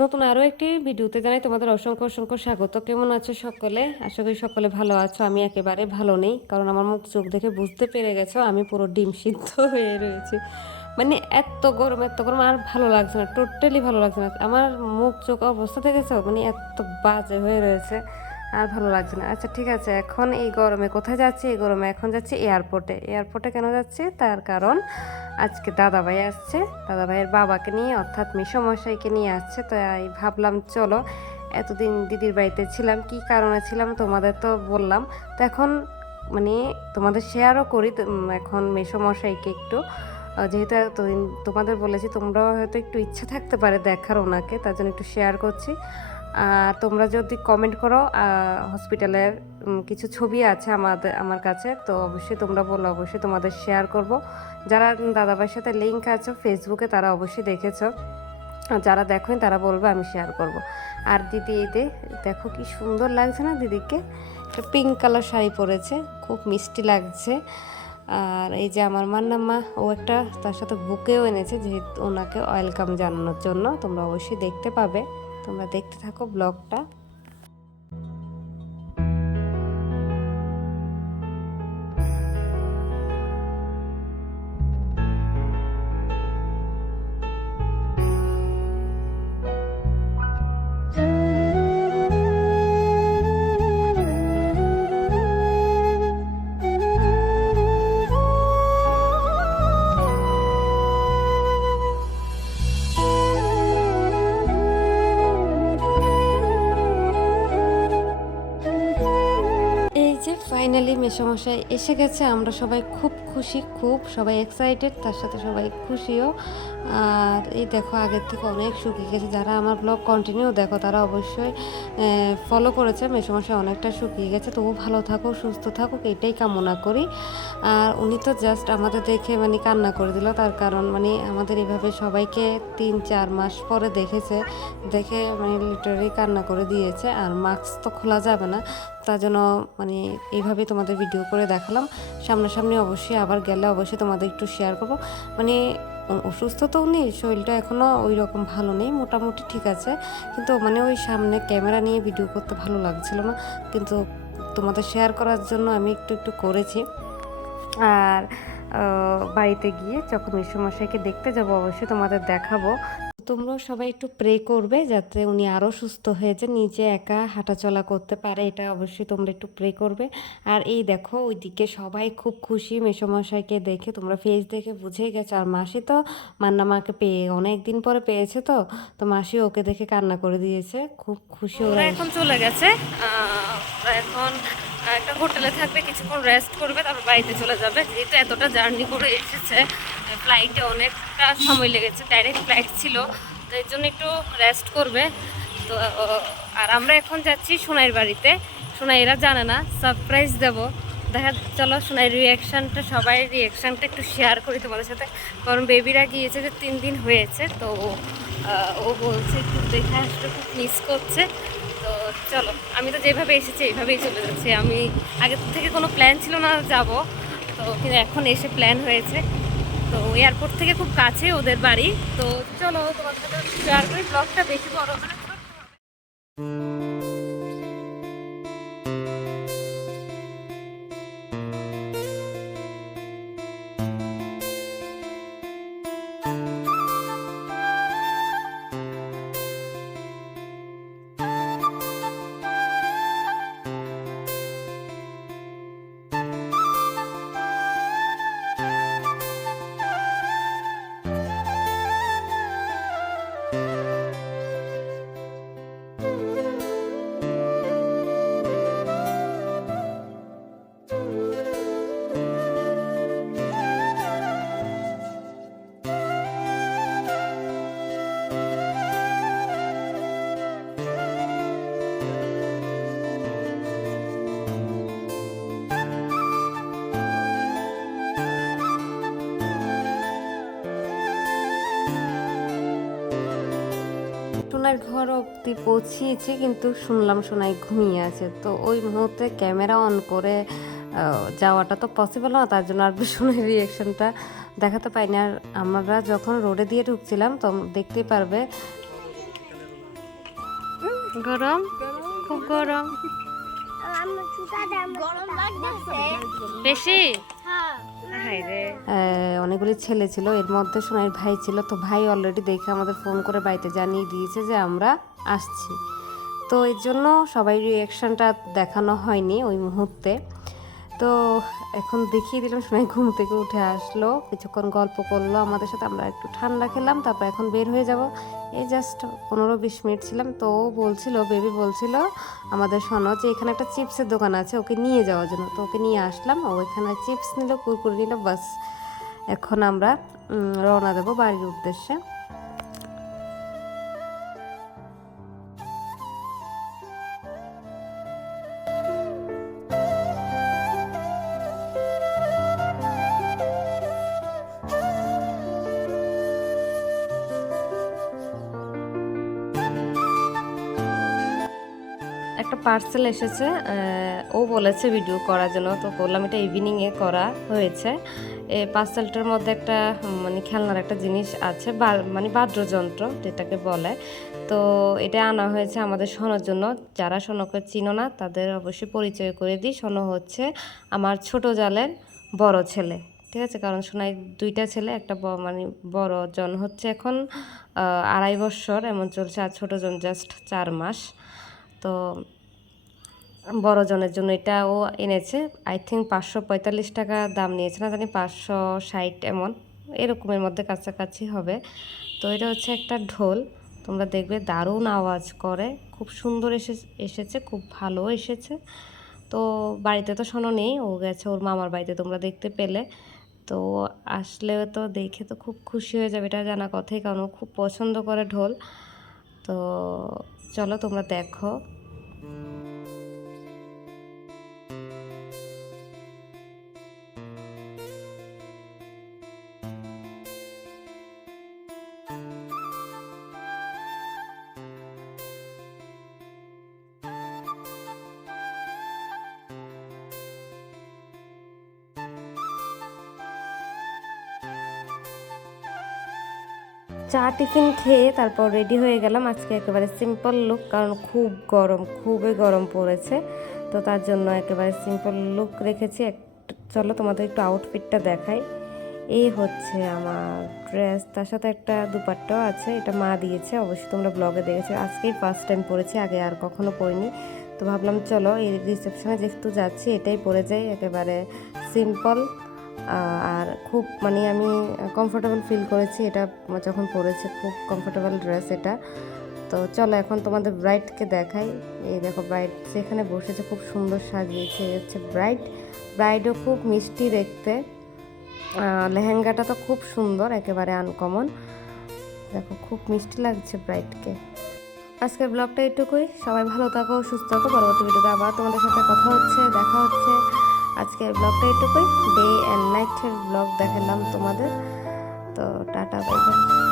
নতুন আরও একটি ভিডিওতে জানাই তোমাদের অসংখ্য অসংখ্য স্বাগত। কেমন আছো সকলে? আশা করি সকলে ভালো আছো। আমি একেবারে ভালো নেই, কারণ আমার মুখ চোখ দেখে বুঝতে পেরে গেছো, আমি পুরো ডিম সিদ্ধ হয়ে রয়েছি। মানে এত গরম এত গরম, আর ভালো লাগছে না টোটালি ভালো লাগছে না। আমার মুখ চোখ অবস্থা দেখেছ? মানে এত বাজে হয়ে রয়েছে। আর ভালো লাগছে না। আচ্ছা ঠিক আছে, এখন এই গরমে কোথায় যাচ্ছি? এই গরমে এখন যাচ্ছি এয়ারপোর্টে এয়ারপোর্টে কেন যাচ্ছি? তার কারণ আজকে দাদাভাই আসছে। দাদাভাইয়ের বাবাকে নিয়ে, অর্থাৎ মেসমশাইকে নিয়ে আসছে। তো এই ভাবলাম, চলো, এতদিন দিদির বাড়িতে ছিলাম, কি কারণে ছিলাম তোমাদের তো বললাম। তো এখন মানে তোমাদের শেয়ারও করি এখন মেসমশাইকে একটু। যেহেতু এতদিন তোমাদের বলেছি, তোমরাও হয়তো একটু ইচ্ছা থাকতে পারে দেখার ওনাকে, তার জন্য একটু শেয়ার করছি। তোমরা যদি কমেন্ট করো হসপিটালের কিছু ছবি আছে আমাদের, আমার কাছে, তো অবশ্যই তোমরা বলো, অবশ্যই তোমাদের শেয়ার করব। যারা দাদাভাইয়ের সাথে লিঙ্ক আছে ফেসবুকে তারা অবশ্যই দেখেছ। যারা দেখোনি, তারা বলবে আমি শেয়ার করব। আর দিদি যে, দেখো কি সুন্দর লাগছে না দিদিকে? একটা পিঙ্ক কালার শাড়ি পরেছে, খুব মিষ্টি লাগছে। আর এই যে আমার মান্নাম্মা, ও একটা, তার সাথে বুকেও এনেছে, যেহেতু ওনাকে ওয়েলকাম জানানোর জন্য, তোমরা অবশ্যই দেখতে পাবে। তোমরা দেখতে থাকো ব্লগটা। ফাইনালি মেসমশাই এসে গেছে। আমরা সবাই খুব খুশি, খুব সবাই এক্সাইটেড তার সাথে সবাই খুশিও। আর এই দেখো, আগের থেকে অনেক শুকিয়ে গেছে। যারা আমার ব্লগ কন্টিনিউ দেখো, তারা অবশ্যই ফলো করেছে। মেসমশাই অনেকটা শুকিয়ে গেছে। তবু ভালো থাকুক সুস্থ থাকুক এটাই কামনা করি। আর উনি তো জাস্ট আমাদের দেখে মানে কান্না করে দিল। তার কারণ মানে আমাদের এভাবে সবাইকে তিন, চার মাস পরে দেখেছে। দেখে মানে লিটারি কান্না করে দিয়েছে। আর মাস্ক তো খোলা যাবে না। তার জন্য মানে এইভাবে তোমাদের ভিডিও করে দেখালাম। সামনাসামনি অবশ্যই আবার গেলে অবশ্যই তোমাদের একটু শেয়ার করব। মানে অসুস্থ তো উনি, শরীরটা এখনও ওই রকম ভালো নেই, মোটামুটি ঠিক আছে। কিন্তু মানে ওই সামনে ক্যামেরা নিয়ে ভিডিও করতে ভালো লাগছিল না। কিন্তু তোমাদের শেয়ার করার জন্য আমি একটু একটু করেছি। আর বাড়িতে গিয়ে যখন মশাইকে দেখতে যাব, অবশ্যই তোমাদের দেখাবো। তোমরাও সবাই একটু প্রে করবে যাতে উনি আরও সুস্থ হয়ে যায় নিজে একা হাঁটাচলা করতে পারে, এটা অবশ্যই তোমরা একটু প্রে করবে। আর এই দেখো, ওইদিকে সবাই খুব খুশি মেসমশাইকে দেখে, তোমরা ফেস দেখে বুঝেই গেছো। আর মাসি তো মান্না মাকে পেয়ে অনেক দিন পরে পেয়েছে তো তো মাসি ওকে দেখে কান্না করে দিয়েছে। খুব খুশি ওরা এখন চলে গেছে। এখন একটা হোটেলে থাকবে, কিছুক্ষণ রেস্ট করবে, তারপর বাড়িতে চলে যাবে। যেহেতু এতটা জার্নি করে এসেছে। ফ্লাইটে অনেকটা সময় লেগেছে ডাইরেক্ট ফ্লাইট ছিল। তো এর জন্য একটু রেস্ট করবে। তো আর আমরা এখন যাচ্ছি সোনাইয়ের বাড়িতে। সোনাই এরা জানে না সারপ্রাইজ দেবো। দেখা, চলো সোনাই রিয়াকশানটা সবাই রিয়াকশানটা একটু শেয়ার করি তোমাদের সাথে। কারণ বেবিরা গিয়েছে যে তিন দিন হয়েছে, তো, ও বলছে একটু দেখে আসতে খুব মিস করছে। তো, চলো, আমি তো যেভাবে এসেছি, এইভাবেই চলে যাচ্ছি। আমি, আগে থেকে কোনো প্ল্যান ছিল না যাব। তো, কিন্তু এখন এসে প্ল্যান হয়েছে। তো এয়ারপোর্ট থেকে খুব কাছে ওদের বাড়ি। তো চলো তোমার সাথে ব্লগটা বেশি বড় হবে ঘর অবধি পৌঁছিয়েছি কিন্তু শুনলাম সোনাই ঘুমিয়ে আছে। তো ওই মুহূর্তে ক্যামেরা অন করে যাওয়াটা তো পসিবল না তার জন্য আর সোনার রিয়াকশনটা দেখাতে পাইনি। আর আমরা যখন রোডে দিয়ে ঢুকছিলাম তো দেখতেই পারবে। গরম? খুব গরম। বেশি? হ্যাঁ। অনেকগুলি ছেলে ছিল, এর মধ্যে সোনাইয়ের ভাই ছিল, তো ভাই অলরেডি দেখে আমাদের ফোন করে বাড়িতে জানিয়ে দিয়েছে যে আমরা আসছি। তো এর জন্য সবাই রিয়াকশানটা দেখানো হয়নি ওই মুহূর্তে। তো এখন দেখিয়ে দিলাম, সোনাই ঘুম থেকে উঠে আসলো। কিছুক্ষণ গল্প করল, আমাদের সাথে আমরা একটু ঠান্ডা খেলাম, তারপর এখন বের হয়ে যাব। এই জাস্ট পনেরো বিশ মিনিট ছিলাম, তো ও বলছিল বেবি বলছিল আমাদের শোনো যে এখানে একটা চিপসের দোকান আছে, ওকে নিয়ে যাওয়ার জন্য। তো ওকে নিয়ে আসলাম, ও এখানে চিপস নিল, কুরকুরে নিল, বাস। এখন আমরা রওনা দেবো বাড়ির উদ্দেশ্যে। একটা পার্সেল এসেছে ও বলেছে ভিডিও করার জন্য, তো বললাম এটা ইভিনিংয়ে করা হয়েছে। এই পার্সেলটার মধ্যে একটা মানে খেলনার একটা জিনিস আছে মানে বাদ্যযন্ত্র যেটাকে বলে। তো এটা আনা হয়েছে আমাদের সোনার জন্য। যারা সোনাকে চিনো না, তাদের অবশ্যই পরিচয় করে দিই। সোনো হচ্ছে আমার ছোট জালের বড় ছেলে, ঠিক আছে? কারণ সোনাই দুইটা ছেলে, একটা মানে বড় জন হচ্ছে এখন আড়াই বছর, এমন চলছে আর ছোট জন জাস্ট চার মাস। তো বড় জনের জন্য এটা ও এনেছে। আই থিঙ্ক পাঁচশো পঁয়তাল্লিশ টাকা দাম নিয়েছে, না জানি পাঁচশো ষাট এমন। এরকমের মধ্যে কাছাকাছি হবে। তো এটা হচ্ছে একটা ঢোল। তোমরা দেখবে দারুণ আওয়াজ করে। খুব সুন্দর এসে, এসেছে, খুব ভালো এসেছে। তো বাড়িতে তো শোনো নেই, ও গেছে ওর মামার বাড়িতে, তোমরা দেখতে পেলে। তো আসলে তো দেখে তো খুব খুশি হয়ে যাবে, এটা জানা কথাই, কারণ ও খুব পছন্দ করে ঢোল। তো চলো তোমরা দেখো। চা টিফিন খেয়ে তারপর রেডি হয়ে গেলাম। আজকে একেবারে সিম্পল লুক কারণ খুব গরম, খুবই গরম পড়েছে। তো তার জন্য একেবারে সিম্পল লুক রেখেছি। চলো তোমাদের একটু আউটফিটটা দেখাই। এই হচ্ছে আমার ড্রেস তার সাথে একটা দুপাট্টাও আছে, এটা মা দিয়েছে। অবশ্যই তোমরা ব্লগে দেখেছ। আজকেই ফার্স্ট টাইম পরেছি, আগে আর কখনো পরিনি। তো ভাবলাম চলো এই রিসেপশনে যেহেতু যাচ্ছি, এটাই পরে যাই। একেবারে সিম্পল আর খুব মানে আমি কমফোর্টেবল ফিল করেছি এটা যখন পরেছি, খুব কমফোর্টেবল ড্রেস এটা। তো চলো এখন তোমাদের ব্রাইডকে দেখাই। এই দেখো ব্রাইড সেখানে বসেছে খুব সুন্দর সাজিয়েছে হচ্ছে ব্রাইড ব্রাইডও খুব মিষ্টি দেখতে। লেহেঙ্গাটা তো খুব সুন্দর, একেবারে আনকমন দেখো, খুব মিষ্টি লাগছে ব্রাইডকে আজকের ব্লগটা এটুকুই। সবাই ভালো থাকো, সুস্থ থাকো। পরবর্তী ভিডিওতে আবার তোমাদের সাথে কথা হচ্ছে, দেখা হচ্ছে। আজকের ব্লগটা এটুকুই। ডে অ্যান্ড নাইটের ব্লগ দেখালাম তোমাদের। তো টাটা বাই বাই